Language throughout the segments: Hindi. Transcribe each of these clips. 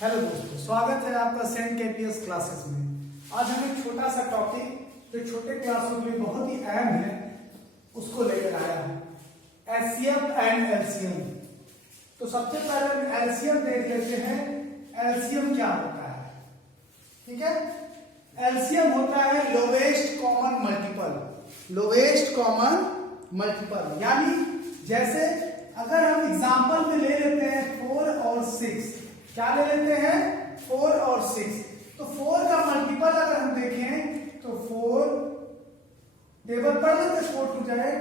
हेलो दोस्तों, स्वागत है आपका सेंट केपीएस क्लासेस में। आज हम एक छोटा सा टॉपिक जो छोटे क्लासों के लिए बहुत ही अहम है उसको लेकर आया है, एचसीएफ एंड एलसीएम। तो सबसे पहले हम एलसीएम देख लेते हैं। एलसीएम क्या होता है? ठीक है, एलसीएम होता है lowest common multiple. Lowest common multiple यानी जैसे अगर हम एग्जांपल में ले लेते हैं 4 और 6, क्या ले लेते हैं? 4 और 6। तो 4 का मल्टीपल अगर हम देखें तो 4 टेबल पढ़ लेते, 4 टू जाए,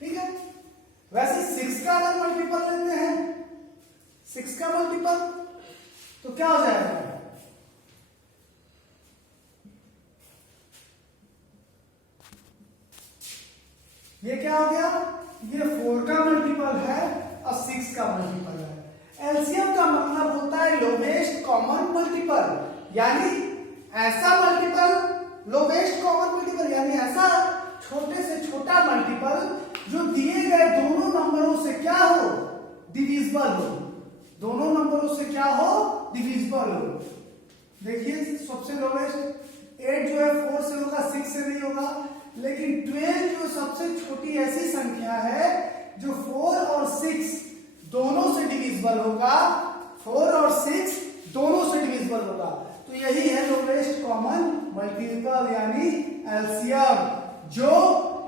ठीक है। वैसे 6 का अगर मल्टीपल लेते हैं, 6 का मल्टीपल तो क्या हो जाएगा? ये क्या हो गया? ये 4 का मल्टीपल है और 6 का मल्टीपल है। एलसीएम का मतलब होता है लोवेस्ट कॉमन मल्टीपल, यानी ऐसा मल्टीपल, लोवेस्ट कॉमन मल्टीपल यानी ऐसा छोटे से छोटा मल्टीपल जो दिए गए दोनों नंबरों से क्या हो? डिविजिबल हो। दोनों नंबरों से क्या हो? डिविजिबल हो। देखिए सबसे लोवेस्ट 8 जो है 4 से होगा, 6 से नहीं होगा। लेकिन 12 जो सबसे छोटी ऐसी संख्या है जो 4 और 6 दोनों से डिविजिबल होगा, 4 और 6 दोनों से डिविजिबल होगा। तो यही है लोवेस्ट कॉमन मल्टीपल यानी एलसीएम, जो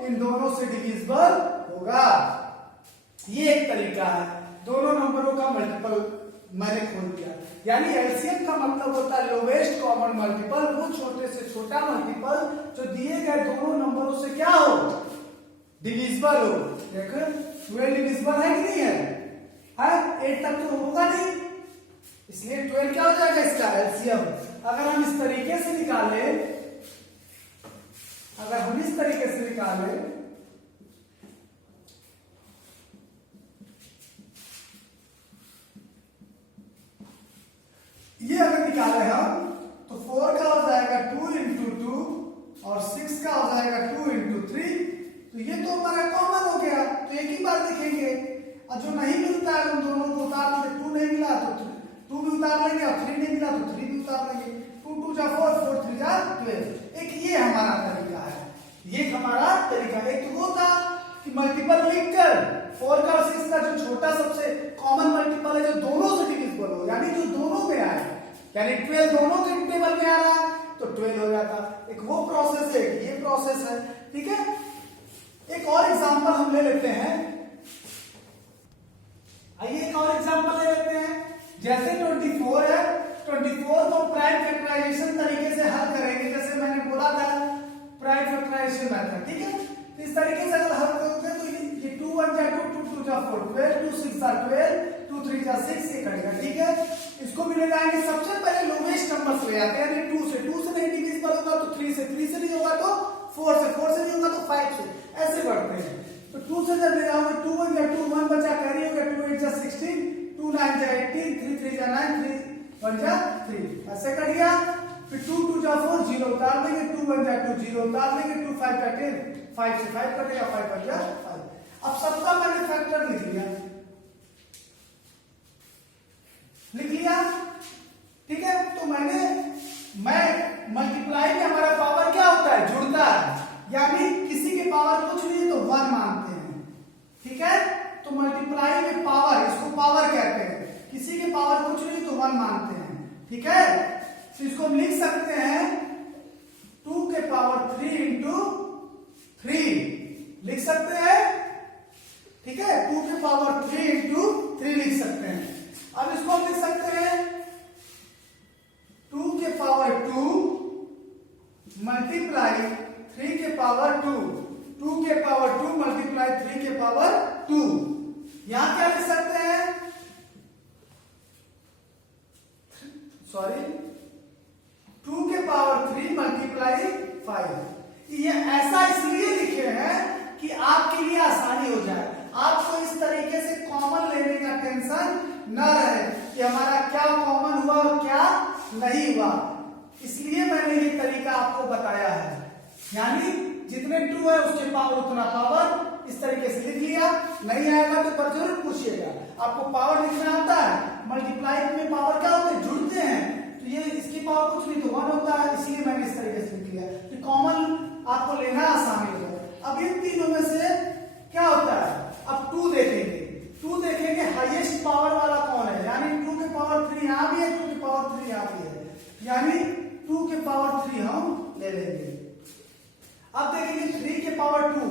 इन दोनों से डिविजिबल होगा। ये एक तरीका है, दोनों नंबरों का मल्टीपल मैंने खोल दिया। यानी एलसीएम का मतलब होता है लोवेस्ट कॉमन मल्टीपल, वो छोटे से छोटा मल्टीपल जो दिए गए दोनों नंबरों से क्या हो? डिविजिबल हो। देखो 12 डिविजिबल है कि नहीं है? 8 तक तो होगा नहीं, इसलिए 12 क्या हो जाएगा इसका एलसीएम। अगर हम इस तरीके से निकाले, ये अगर निकाले हम तो 4 का हो जाएगा 2 इंटू 2 और 6 का हो जाएगा 2 इंटू 3। तो ये तो हमारा कॉमन हो गया, तो एक ही बार लिखेंगे। और जो नहीं मिलता है उन दोनों को उतार लेंगे। 2 नहीं मिला तो 2 भी उतार लेंगे और 3 नहीं मिला तो 3 भी उतार लेंगे। 2 2 जा 4, 4 3 जा 12। एक ये हमारा तरीका है, ये हमारा तरीका। एक तो वो था कि मल्टीपल लिखकर 4 का और 6 का जो छोटा सबसे कॉमन मल्टीपल है जो दोनों से डिविजिबल हो, यानी जो दोनों में आए, यानी 12 दोनों के टेबल में आ रहा है तो 12 हो जाता। एक वो प्रोसेस है, ये प्रोसेस है, ठीक है। एक और एग्जांपल हम ले लेते हैं। आइए एक और एग्जांपल ले लेते हैं। जैसे 24 है, 24 को प्राइम फैक्टराइजेशन तरीके से हल करेंगे, जैसे मैंने बोला था प्राइम फैक्टराइजेशन मेथड, ठीक है। तो इस तरीके से अगर हल करोगे तो ये 2 1 जा 2, 2 2 जा 4, 12, 2 6 जा 12, 2 3 जा 6 ये करेगा, ठीक है। इसको भी ले जाएंगे, सबसे पहले लोवेस्ट नंबर ले आते हैं, 2 से नहीं डिविजिबल होगा तो 3 से नहीं होगा तो 4 से नहीं होगा तो 5 से, ऐसे बढ़ते हैं। तो 2 से जब ले जाओगे 2 1 जा 2, 1 बचा कैरी हो गया, 2 8 जा 16, 2 9 जा 18, 3 3 जा 9, 3 1 जा 3, ऐसे कर दिया। फिर 2 2 जा 4, 0 उतार देंगे, 2 1 जा 2, 0 उतार देंगे, 2 5 जा 10, 5 से 5 कटेगा, 5 1 जा 5। अब सबका मैंने फैक्टर लिख लिया, ठीक है। तो मैं मल्टीप्लाई में हमारा पावर क्या होता है? जुड़ता है, यानी किसी के पावर कुछ नहीं तो 1 मानते हैं, ठीक है। तो मल्टीप्लाई में पावर, इसको पावर कहते हैं, किसी के पावर कुछ नहीं तो 1 मानते हैं, ठीक है। तो इसको हम लिख सकते हैं 2 के पावर 3 इंटू 3 लिख सकते हैं, ठीक है। 2 के पावर 3 इंटू 3 लिख सकते हैं। अब इसको हम लिख सकते हैं 2 के पावर 2 मल्टीप्लाई 3 के पावर 2, 2 के पावर 2 मल्टीप्लाई 3 के पावर 2। यहां क्या लिख सकते हैं? सॉरी, 2 के पावर 3 मल्टीप्लाई 5। ये ऐसा इसलिए लिखे हैं कि आपके लिए आसानी हो जाए, आपको इस तरीके से कॉमन लेने का टेंशन न रहे कि हमारा क्या कॉमन हुआ और क्या नहीं हुआ, इसलिए मैंने ये तरीका आपको बताया है। यानी जितने 2 है उसके पावर उतना पावर, इस तरीके से लिख लिया। नहीं आएगा तो पर जरूर पूछिएगा। आपको पावर लिखना आता है, मल्टीप्लाई में पावर क्या होते हैं, जुड़ते हैं, तो ये इसकी पावर कुछ नहीं तो 1 होता है, इसलिए मैंने इस तरीके से लिख लिया तो कॉमन आपको लेना आसानी होगा। अब इन तीनों में से क्या होता है, अब 2 देखेंगे, 2 देखेंगे हाईएस्ट पावर वाला कौन है, यानी 2 के पावर 3 यहाँ भी है, 2 के पावर 3 यहाँ भी है, यानी 2 के पावर 3 हम ले लेंगे। अब देखेंगे 3 के पावर 2,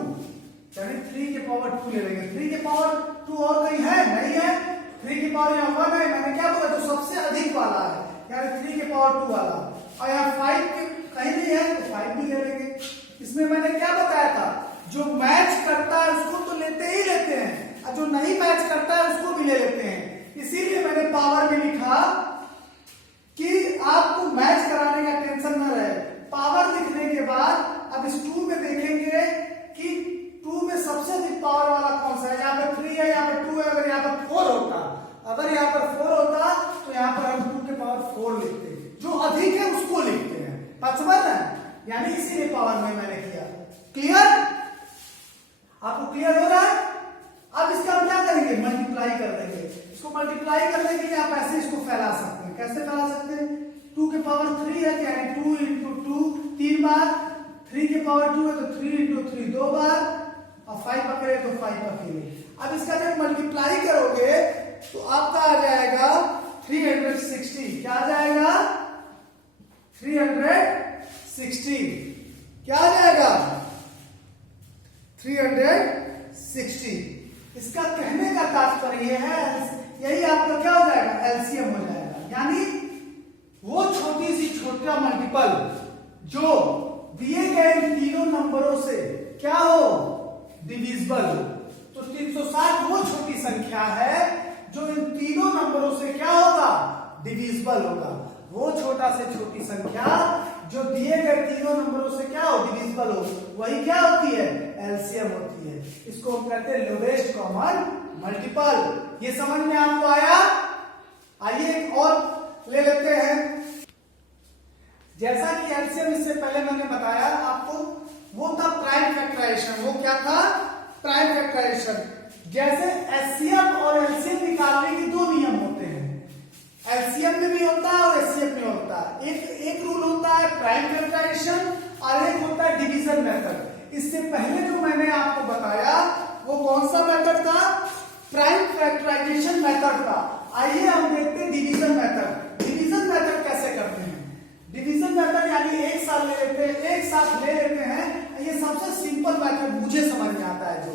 यानी 3 के पावर 2 ले लेंगे। 3 के पावर 2 और कहीं है, नहीं है, 3 की पावर यहाँ 1 है, मैंने क्या बोला जो सबसे अधिक वाला है, यानी 3 के पावर 2 वाला, और यहाँ 5 के कहीं नहीं है तो 5 भी ले लेंगे। इसमें मैंने क्या बताया था, जो मैच करता है उसको तो लेते ही लेते हैं, और जो नहीं मैच करता है उसको भी ले लेते हैं। इसीलिए मैंने पावर में लिखा कि आपको मैच कराने का टेंशन न रहे। पावर लिखने के बाद अब इस 2 में देखेंगे कि 2 में सबसे अधिक पावर वाला कौन सा है, यहाँ पे 3 है, यहाँ पे 2 है, अगर यहाँ पर 4 होता, अगर यहाँ पर 4 होता तो यहाँ पर हम 2 के पावर 4 लिखते हैं, जो अधिक है उसको लिखते हैं, समझ रहे हैं, यानी इसीलिए पावर में मैंने किया। क्लियर, आपको क्लियर हो रहा है। अब इसका हम क्या करेंगे, मल्टीप्लाई कर देंगे। इसको मल्टीप्लाई करने के लिए आप ऐसे इसको फैला सकते हैं, कैसे फैला सकते हैं, 2 के पावर 3 है, यानी 2 into 2 3 बार, 3 के पावर 2 है तो 3 into 3 2 बार, और 5 पकड़े तो 5 अकेले। अब इसका जब मल्टीप्लाई करोगे तो आपका आ जाएगा 360, क्या आ जाएगा 360, क्या आ जाएगा 360। इसका कहने का तात्पर्य है, यही आपका क्या हो जाएगा, एलसीएम हो जाएगा, यानी वो छोटी सी छोटा मल्टीपल जो दिए गए इन तीनों नंबरों से क्या हो, डिविजिबल हो। तो 360 वो छोटी संख्या है जो इन तीनों नंबरों से क्या होगा, डिविजिबल होगा। वो छोटा से छोटी संख्या जो दिए गए तीनों नंबरों से क्या हो, डिविजिबल हो, वही क्या होती है, एलसीएम होती है। इसको हम कहते हैं लोवेस्ट कॉमन मल्टीपल। ये समझ में आपको आया। आइए एक और ले लेते हैं। जैसा कि एलसीएम इससे पहले मैंने बताया आपको, वो था प्राइम फैक्टराइजेशन। वो क्या था, प्राइम फैक्टराइजेशन। जैसे एचसीएफ और एलसीएम निकालने के 2 नियम होते हैं, एलसीएम में भी होता है और एचसीएफ में होता है। एक रूल होता है प्राइम फैक्टराइजेशन और एक होता है डिवीजन मेथड। इससे पहले जो मैंने आपको बताया वो कौन सा मेथड था, प्राइम फैक्टराइजेशन मेथड था। आइए हम देखते हैं डिवीजन मेथड। डिवीजन मेथड कैसे करते हैं, डिवीजन मेथड यानी एक साथ ले लेते हैं। ये सबसे सिंपल मेथड मुझे समझ में आता है, जो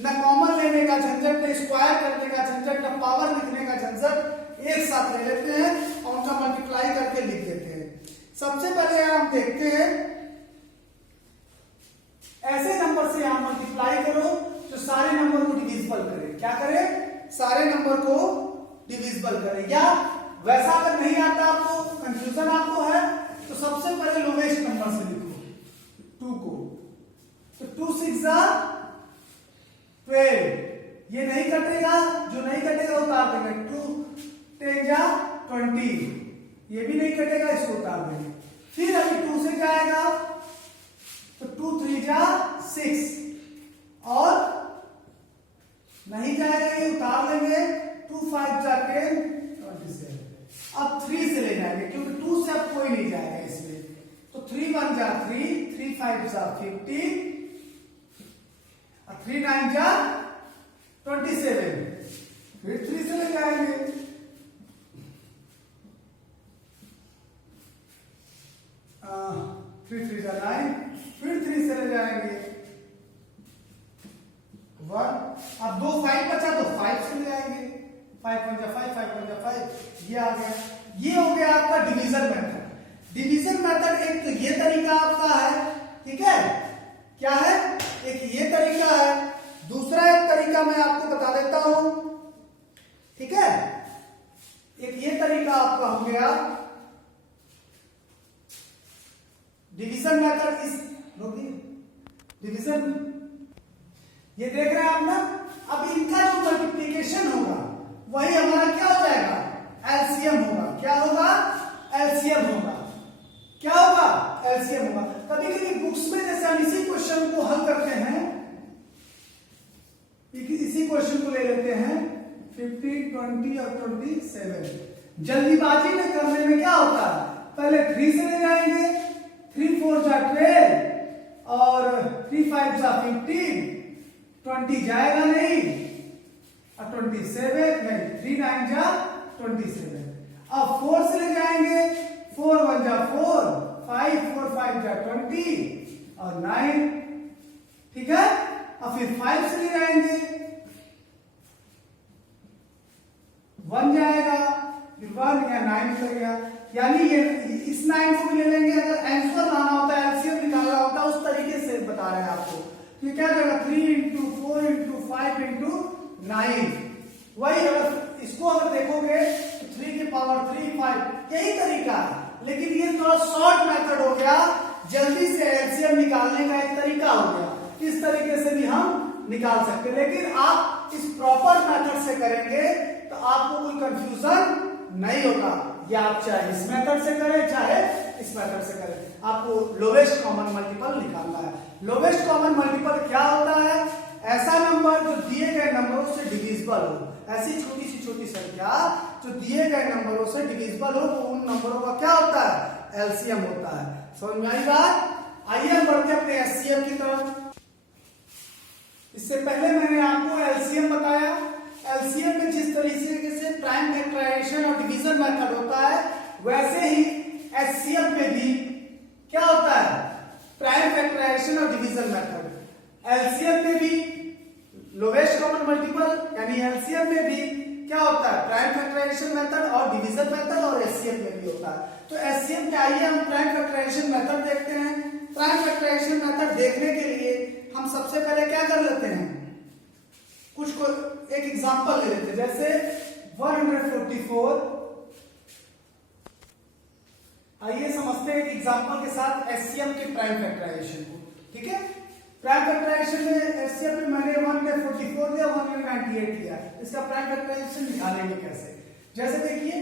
न कॉमन लेने का झंझट, न स्क्वायर करने का झंझट, न पावर लिखने का झंझट, एक साथ ले लेते हैं और उनका मल्टीप्लाई करके लिख देते हैं। सबसे पहले हम देखते हैं, ऐसे नंबर से यहां मल्टीप्लाई करो जो सारे नंबर को डिविजिबल करे। क्या करे, सारे नंबर को डिविजिबल करे। या वैसा अगर नहीं आता आपको, कंफ्यूजन आपको है, तो सबसे पहले लोवेस्ट नंबर से लिखो 2 को। तो 2 6 12, ये नहीं कटेगा, जो नहीं कटेगा उतार देंगे। 2 10 20, ये भी नहीं कटेगा, इसको उतार देंगे। फिर अभी 2 से क्या आएगा, तो 2 3 6, और नहीं जाएगा, ये उतार लेंगे। 2 5 10 27। अब 3 से ले जाएंगे क्योंकि 2 से अब कोई नहीं जाएगा इसमें। तो 3 1 3, 3 5 50, 3 9 27। फिर 3 से ले जाएंगे, 3 3 9, फिर 3 से ले जाएंगे 1। अब 2 5 बचा तो 5 से ले जाएंगे, 5 1 5, 5 1 5, ये आ गया। ये हो गया आपका डिवीजन मेथड। डिवीजन मेथड एक तो ये तरीका आपका है, ठीक है, क्या है, एक ये तरीका है। दूसरा एक तरीका मैं आपको बता देता हूं, ठीक है। एक ये तरीका आपका हो गया डिवीजन मेथड। इस डिवीजन, ये देख रहे हैं आप ना। अब इनका जो मल्टीप्लिकेशन होगा वही हमारा क्या हो जाएगा, एलसीएम होगा। क्या होगा, एलसीएम होगा। क्या होगा, एलसीएम होगा। कभी कभी बुक्स में जैसे हम इसी क्वेश्चन को हल करते हैं 20 और 27। जल्दीबाजी में करने में क्या होता है, पहले 3 से ले जाएंगे, 3 4 जा 12 और 3 5 जा 15, 20 जाएगा नहीं और 27 नहीं, 3 9 जा 27। अब 4 से ले जाएंगे, 4 1 जा 4, 5 4 5 जा 20 और 9, ठीक है। अब फिर 5 से ले जाएंगे, 1 जाएगा, फिर 1 या 9 निकल गया, यानी ये इस 9 को भी ले लेंगे। अगर आंसर लाना होता है, एलसीएम निकालना होता है, उस तरीके से बता रहे हैं आपको। तो ये क्या जाएगा 3 इंटू 4 इंटू 5 इंटू 9। वही अगर इसको अगर देखोगे तो 3 की पावर 3 5 यही तरीका है, लेकिन ये थोड़ा शॉर्ट मेथड हो गया, जल्दी से एलसीएम निकालने का एक तरीका हो गया। इस तरीके से भी हम निकाल सकते हैं, लेकिन आप इस प्रॉपर मेथड से करेंगे तो आपको कोई कंफ्यूजन नहीं होगा। या आप चाहे इस मेथड से करें चाहे इस मेथड से करें, आपको लोवेस्ट कॉमन मल्टीपल निकालना है। लोवेस्ट कॉमन मल्टीपल क्या होता है, ऐसा नंबर जो दिए गए नंबरों से डिविजिबल हो। ऐसी छोटी संख्या जो दिए गए नंबरों से डिविजिबल हो, तो उन नंबरों का क्या होता है, एलसीएम होता है। समझ में आई बात? आइए हम बढ़ते अपने एचसीएफ की तरफ। इससे पहले मैंने आपको एलसीएम बताया। एलसीएम में जिस तरीके से प्राइम फैक्टराइजेशन और डिवीजन मेथड होता है, वैसे ही एचसीएफ में भी क्या होता है, प्राइम फैक्टराइजेशन और डिवीजन मेथड। एलसीएम में भी लोवेस्ट कॉमन मल्टीपल यानी एलसीएम में भी क्या होता है, प्राइम फैक्टराइजेशन मेथड और डिवीजन मेथड, और एचसीएफ में भी होता है। तो एचसीएफ में आइए हम प्राइम फैक्टराइजेशन मेथड देखते हैं। प्राइम फैक्टराइजेशन मेथड देखने के लिए हम सबसे पहले क्या कर लेते हैं, कुछ को एक एग्जांपल ले लेते हैं। जैसे 144, आइए समझते हैं एक एग्जांपल के साथ एचसीएफ के प्राइम फैक्टराइजेशन को। ठीक है, प्राइम फैक्टराइजेशन में एचसीएफ में मैंने 144 दिया, 198 दिया। इसका प्राइम फैक्टराइजेशन निकालेंगे कैसे, जैसे देखिए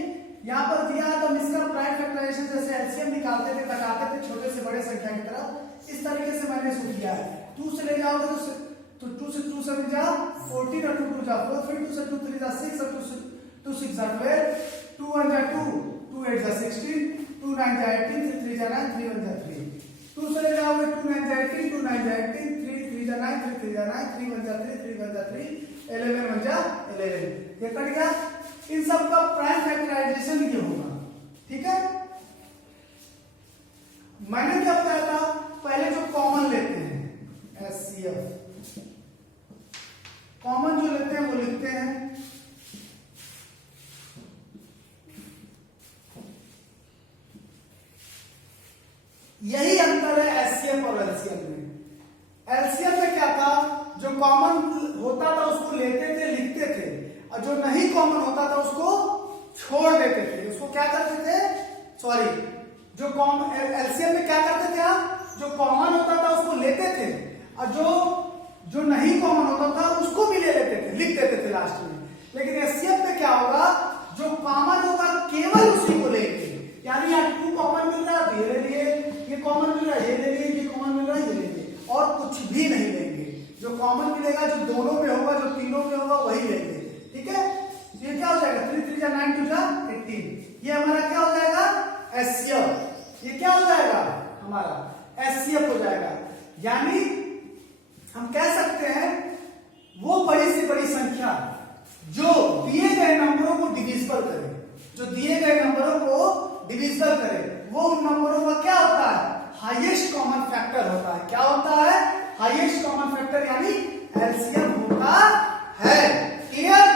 यहां पर दिया है, तो हम इसका प्राइम फैक्टराइजेशन जैसे एलसीएम निकालते थे, घटाते थे छोटे से बड़े संख्या की तरफ, इस तरीके से मैंने इसको किया है। 2 से ले जाओगे तो 2 से 2 7 जा 14 और 2 2 जा 4, फिर 2 से 2 3 जा 6 और 2 6 जा 12, 2 1 जा 2, 2 8 जा 16, 2 9 जा 18, 3 3 जा 9, 3 1 जा 3। 2 से ले जाओगे 2 9 जा 18, 2 9 जा 18, 3 3 जा 9, 3 3 जा 9, 3 1 जा 3, 3 1 जा 3, 11 1 जा 11। ये कट गया। इन सब का प्राइम फैक्टराइजेशन ये होगा। ठीक है, मैंने क्या बताया था, पहले जो कॉमन लेते हैं एचसीएफ, कॉमन जो लेते हैं वो लिखते हैं यही अंतर है एचसीएफ और एलसीएम में। एलसीएम में क्या था, जो कॉमन होता था उसको लेते थे, लिखते थे, और जो नहीं कॉमन होता था उसको छोड़ देते थे। उसको क्या करते थे, सॉरी, जो कॉमन एलसीएम में क्या करते थे आप, जो कॉमन होता था उसको लेते थे, और जो नहीं कॉमन होता था उसको भी ले लेते थे, लिख देते थे लास्ट में। लेकिन एचसीएफ में क्या होगा, जो कॉमन होगा केवल उसी को लेंगे। यानी यहाँ 2 कॉमन मिल रहा है ये ले लिए, ये कॉमन मिल रहा है ये ले लिए, ये कॉमन मिल रहा है ये ले लिए, और कुछ भी नहीं लेंगे। जो कॉमन मिलेगा, जो दोनों में होगा, जो तीनों में होगा, वही लेंगे। ठीक है, ये क्या हो जाएगा, 3 3 जा 9, 2 जा 18। ये हमारा क्या हो जाएगा, एचसीएफ। ये क्या हो जाएगा, हमारा एचसीएफ हो जाएगा। यानी हम कह सकते हैं वो बड़ी से बड़ी संख्या जो दिए गए नंबरों को डिविजिबल करे, जो दिए गए नंबरों को डिविजिबल करे, वो उन नंबरों का क्या होता है, हाईएस्ट कॉमन फैक्टर होता है। क्या होता है, हाईएस्ट कॉमन फैक्टर, यानी एलसीएम होता है। क्लियर,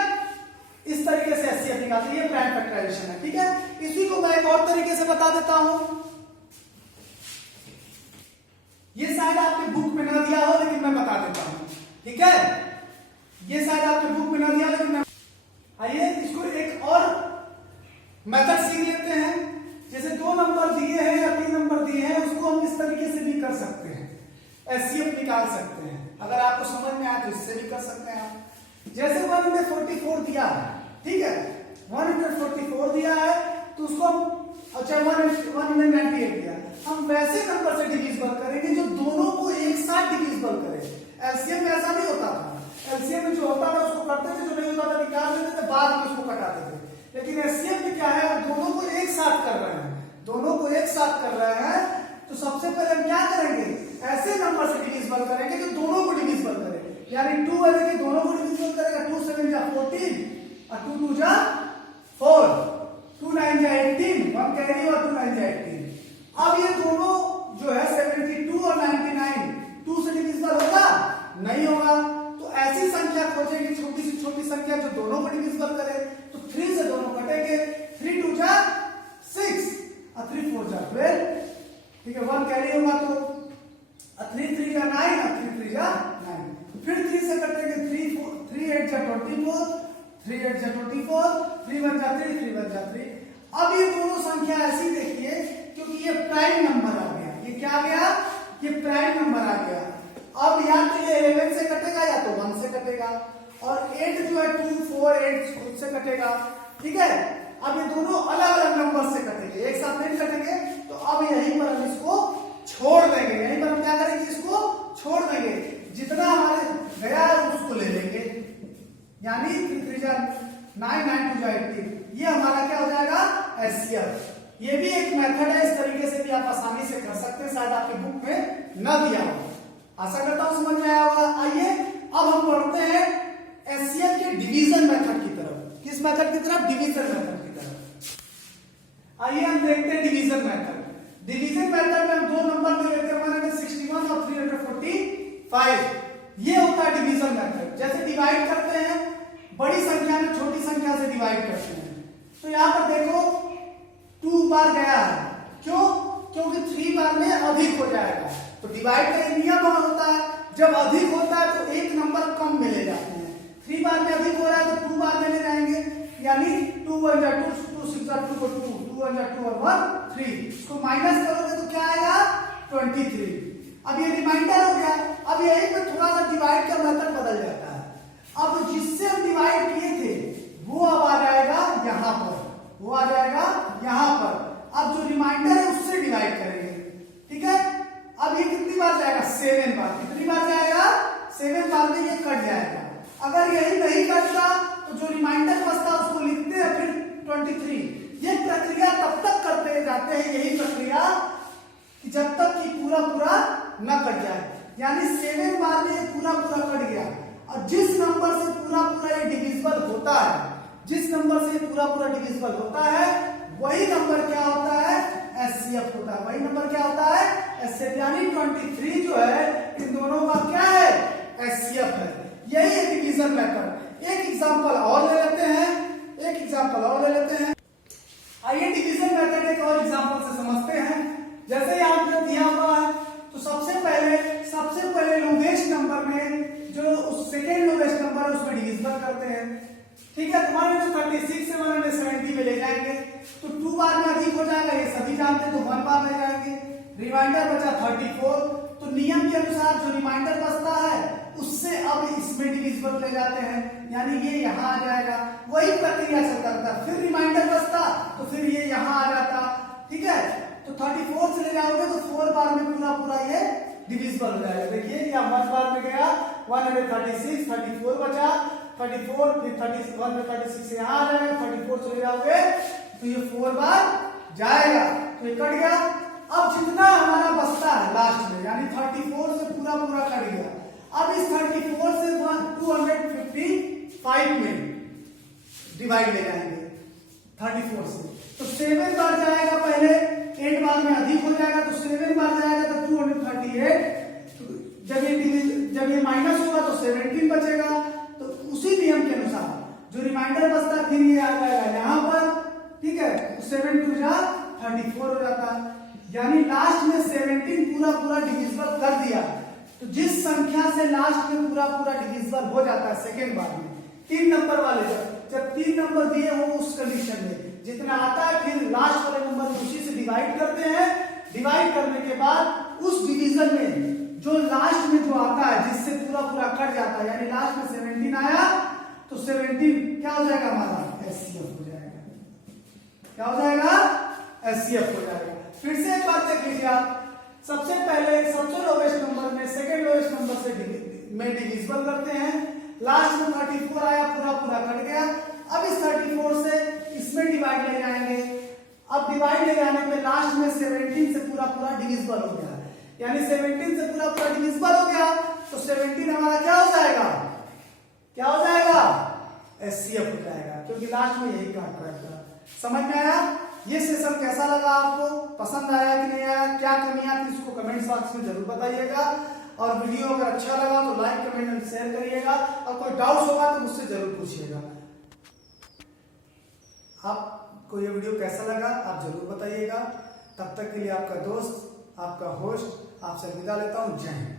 इस तरीके से एचसीएफ निकालते हैं, ये प्राइम फैक्टराइजेशन है। ठीक है, इसी को मैं एक और तरीके से बता देता हूं। ये शायद आपके बुक में ना दिया हो, लेकिन मैं बता देता हूं। ठीक है, ये शायद आपके बुक में ना दिया, लेकिन मैं, आइए इसको एक और मेथड सीख लेते हैं। जैसे 2 नंबर दिए हैं या 3 नंबर दिए हैं, उसको हम इस तरीके से भी कर सकते हैं, एचसीएफ निकाल सकते हैं। अगर आपको समझ में आए तो इससे भी कर सकते हैं आप। जैसे 144 दिया है, ठीक है, 144 दिया है, तो उसको हम, अच्छा 198 दिया, हम वैसे नंबर से डिविजिबल करेंगे जो दोनों को एक साथ डिविजिबल करें। एलसीएम में ऐसा नहीं होता था, एलसीएम में जो होता था उसको करते थे, जो नहीं होता था निकाल देते थे, बाद में उसको कटाते थे। लेकिन एचसीएफ में क्या है, दोनों को एक साथ कर रहे हैं, दोनों को एक साथ कर रहे हैं, तो सबसे पहले हम क्या करेंगे, ऐसे नंबर से डिविजिबल करेंगे जो दोनों को डिविजिबल करे। यानी 2 है कि दोनों को डिविजिबल करेगा, 2 7 जा 14 और 2 2 जा 4, 2 9 जा 18, 1 कैरी और 2 9 जा 18। अब ये दोनों जो है 72 और 99 2 से डिविजिबल होगा, नहीं होगा। तो ऐसी संख्या खोजेंगे, छोटी से छोटी संख्या जो दोनों को डिविजिबल करे। तो 3 से दोनों कटेंगे, 3 2 जा 6 और 3 4 जा 12, ठीक है, 1 कैरी होगा तो 3 3 जा 9 और 3 3 जा 9। फिर 3 से कटेंगे, 3 8 जा 24, 3 8 जा 24, 3 1 जा 3, 3 1 जा 3। अब ये दोनों संख्या ऐसी देखिए, क्योंकि ये प्राइम नंबर आ गया, ये क्या आ गया, ये प्राइम नंबर आ गया। अब या तो ये 11 से कटेगा या तो 1 से कटेगा, और 8 जो है 2 4 8 खुद से कटेगा, ठीक है। अब ये दोनों अलग अलग नंबर से कटेंगे, एक साथ नहीं कटेंगे। तो अब यहीं पर हम इसको छोड़ देंगे, यहीं पर हम क्या करेंगे, इसको छोड़ देंगे, जितना हमारे गया है उसको ले लेंगे। यानी 3 3 जा 9 9 2 जा 18, ये हमारा क्या हो जाएगा, एचसीएफ। ये भी एक मेथड है, इस तरीके से भी आप आसानी से कर सकते हैं, शायद आपकी बुक में न दिया हो। आशा करता हूं समझ में आया होगा। आइए अब हम बढ़ते हैं एचसीएफ के डिवीजन मेथड की तरफ। किस मेथड की तरफ, डिवीजन मेथड की तरफ। आइए हम देखते हैं डिवीजन मेथड। डिवीजन मेथड में हम दो नंबर ले लेते हैं, 161 और 345। ये होता है डिवीजन मेथड। जैसे डिवाइड करते हैं, बड़ी संख्या में छोटी संख्या से डिवाइड करते हैं। तो यहां पर देखो 2 बार गया है, क्यों, क्योंकि 3 बार में अधिक हो जाएगा। तो डिवाइड का एक नियम होता है, जब अधिक होता है तो एक नंबर कम में ले जाते हैं। 3 बार में अधिक हो रहा है तो 2 बार में ले जाएंगे, यानी 2 1 जा 2, 2 6 जा 2 2, 2 1 जा 2 और 1 3। इसको माइनस करोगे तो क्या आएगा, 23। अब ये रिमाइंडर हो गया। अब यही पे थोड़ा सा डिवाइड का मेथड बदल जाता है। अब जिससे हम डिवाइड किए थे वो अब आ जाएगा यहां पर, वो आ जाएगा यहां पर। अब जो रिमाइंडर है उससे डिवाइड करेंगे, ठीक है। अब ये कितनी बार जाएगा, 7 बार। कितनी बार जाएगा, 7 बार में ये कट जाएगा। अगर यही नहीं कटता तो जो रिमाइंडर बचता उसको लिखते हैं फिर 23। ये प्रक्रिया तब तक करते जाते हैं, यही प्रक्रिया कि जब तक कि पूरा पूरा न कट जाए। यानी 7 बार में ये पूरा पूरा कट गया। और जिस नंबर से पूरा पूरा ये डिविजिबल होता है, जिस नंबर से ये पूरा पूरा डिविजिबल होता है, वही नंबर क्या होता है, एचसीएफ होता है। वही नंबर क्या होता है, एचसीएफ। यानी 23 जो है इन दोनों का क्या है, एचसीएफ है। यही है डिवीजन मेथड। एक एग्जांपल और ले लेते हैं, एक एग्जांपल और ले लेते हैं। आइए डिवीजन मेथड एक और एग्जांपल से समझते हैं। जैसे यहां पे दिया हुआ है, तो सबसे पहले लोवेस्ट नंबर में जो सेकेंड लोवेस्ट नंबर है उसमें डिविजिबल करते हैं, ठीक है। तुम्हारे 36 से 170 में ले जाएंगे तो 2 बार में अधिक हो जाएगा, ये सभी जानते हैं, तो 1 बार ले जाएंगे। रिमाइंडर बचा 34, तो नियम के अनुसार जो रिमाइंडर बचता है उससे अब इसमें डिविजिबल ले जाते हैं, यानी ये यहाँ आ जाएगा। वही प्रक्रिया चलता रहता। फिर रिमाइंडर बचता तो फिर ये यहाँ आ जाता, ठीक है। तो 34 से ले जाओगे तो 4 बार में पूरा पूरा ये डिविजिबल हो जाएगा। देखिए यहाँ 1 बार में गया 136, 34 बचा, 34 फिर 31 में 36 यहाँ आ जाएगा, 34 चले जाओगे तो ये 4 बार जाएगा, तो ये कट गया। अब जितना हमारा बचता है लास्ट में, यानी 34 से पूरा पूरा कट गया। अब इस 34 से 255 में डिवाइड ले जाएंगे 34 से, तो 7 बार जाएगा पहले, 8 बार में अधिक हो जाएगा तो 7 बार जाएगा तो 238। जब ये माइनस होगा तो 17 बचेगा। तो उसी नियम के अनुसार जो रिमाइंडर बचता है फिर ये आ जाएगा यहाँ पर, ठीक है। 7 2 जा 34 हो जाता है। यानी लास्ट में 17 पूरा पूरा डिविजिबल कर दिया। तो जिस संख्या से लास्ट में पूरा पूरा डिविजिबल हो जाता है सेकेंड बार में, 3 नंबर वाले जब 3 नंबर दिए हो उस कंडीशन में जितना आता है, फिर लास्ट वाले नंबर को उसी से डिवाइड करते हैं। डिवाइड करने के बाद उस डिवीजन में जो लास्ट में जो आता है जिससे पूरा पूरा कट जाता है, यानी लास्ट में 17 आया तो 17 क्या हो जाएगा हमारा, एचसीएफ हो जाएगा। क्या हो जाएगा, एचसीएफ हो जाएगा। फिर से एक बात देख लीजिए आप, सबसे पहले सबसे लोवेस्ट नंबर में सेकेंड लोवेस्ट नंबर से में डिविजिबल करते हैं। लास्ट में 34 आया, पूरा पूरा कट गया। अब इस 34 से इसमें डिवाइड ले जाएंगे। अब डिवाइड ले जाने पे लास्ट में 17 से पूरा पूरा डिविजिबल हो गया, यानी 17 से पूरा पूरा डिविजिबल हो गया तो 17 हमारा क्या हो जाएगा, क्या हो जाएगा, एचसीएफ हो जाएगा, क्योंकि लास्ट में यही काट पड़ेगा। समझ में आया? ये सेशन कैसा लगा आपको, पसंद आया कि नहीं आया, क्या कमियां थी इसको कमेंट्स बॉक्स में जरूर बताइएगा। और वीडियो अगर अच्छा लगा तो लाइक कमेंट एंड शेयर करिएगा, और कोई डाउट होगा तो मुझसे जरूर पूछिएगा। आपको ये वीडियो कैसा लगा आप जरूर बताइएगा। तब तक के लिए आपका दोस्त, आपका होस्ट आपसे विदा लेता हूं। जय हिंद।